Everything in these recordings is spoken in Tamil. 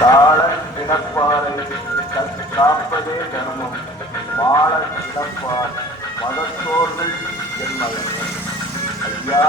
தாழ கிடப்பாரை காப்பதே தர்மம் மாள கிடப்பார் மதத்தோர்கள் என் மகனே ஐயா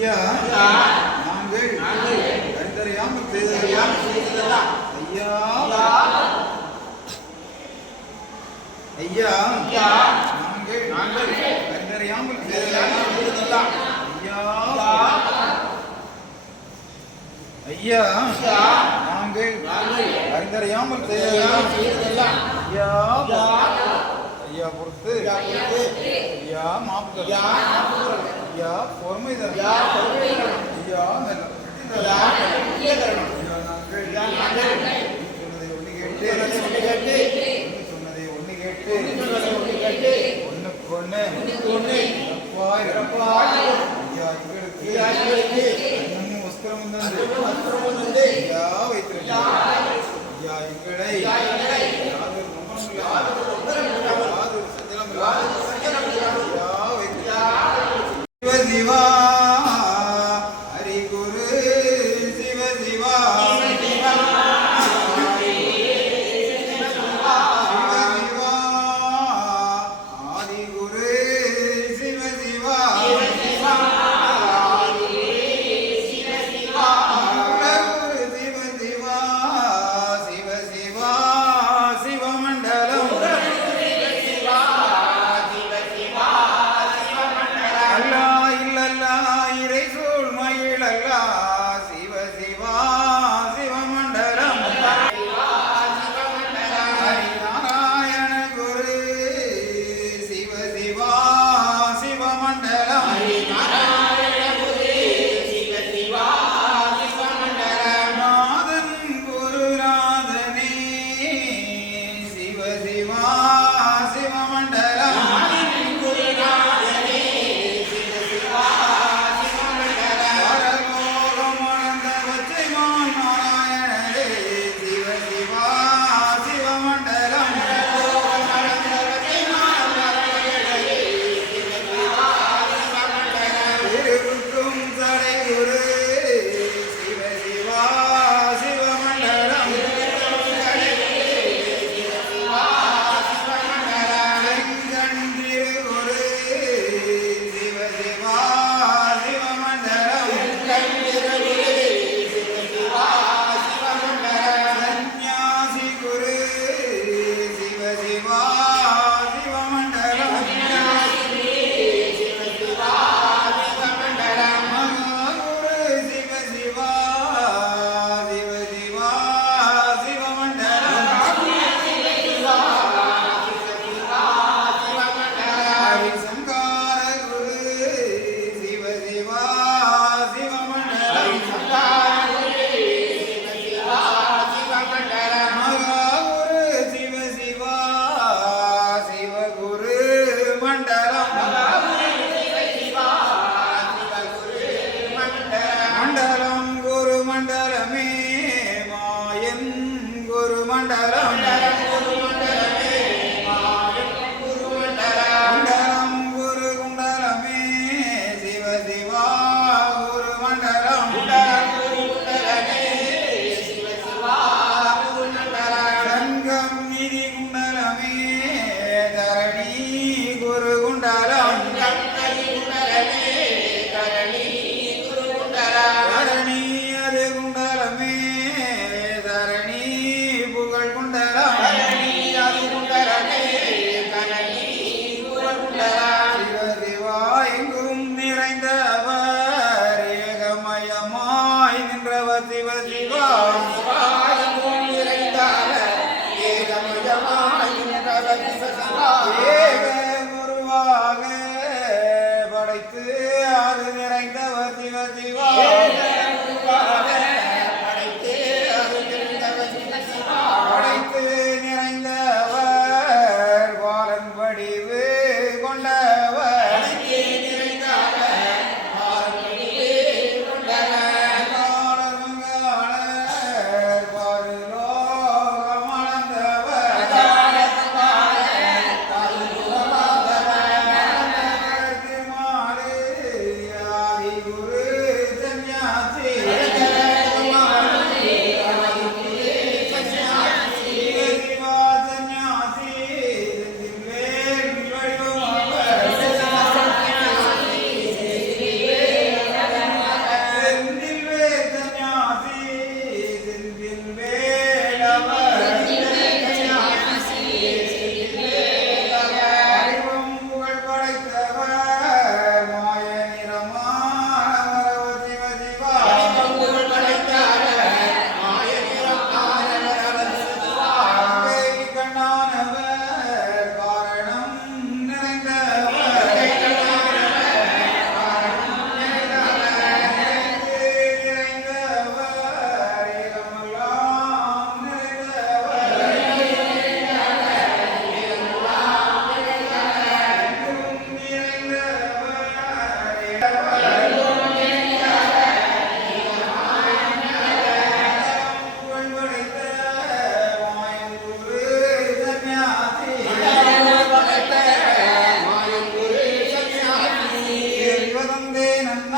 ஐயா நாங்கள் கண்டறியாமல் செய்ததெல்லாம். ஐயா. ஐயா நாங்கள் நாங்கள் கண்டறியாமல் செய்ததெல்லாம். ஐயா. ஐயா நாங்கள் நாங்கள் அறிந்தறியாமல் செய்ததெல்லாம். ஐயா ஐயா பொறுத்து. ஐயா மாப்பு ஐயா பொறுமை தரும். ஐயா நல்ல ஐயா நாங்கள் சொன்னதை ஒண்ணு கேட்டு சொன்னதை ஒண்ணு கேட்டு ஒண்ணுக்கு ஒண்ணு இறப்பாய் ஐயா எங்களுக்கு இன்னும் வஸ்திரம் தந்து. ஐயா வைத்திருக்கிறார் ಶಿವಾ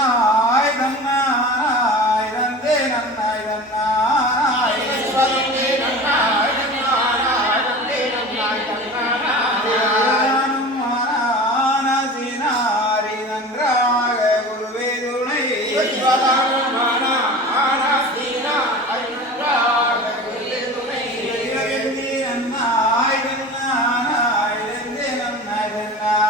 நன்னாய் தன்னாய் தந்தே நன்னாய் தன்னாய் ஆனாசினாரி நன்றாக குருவே துணை நன்னாய் தன்னாய் தந்தே நன்னாய் தன்னாய்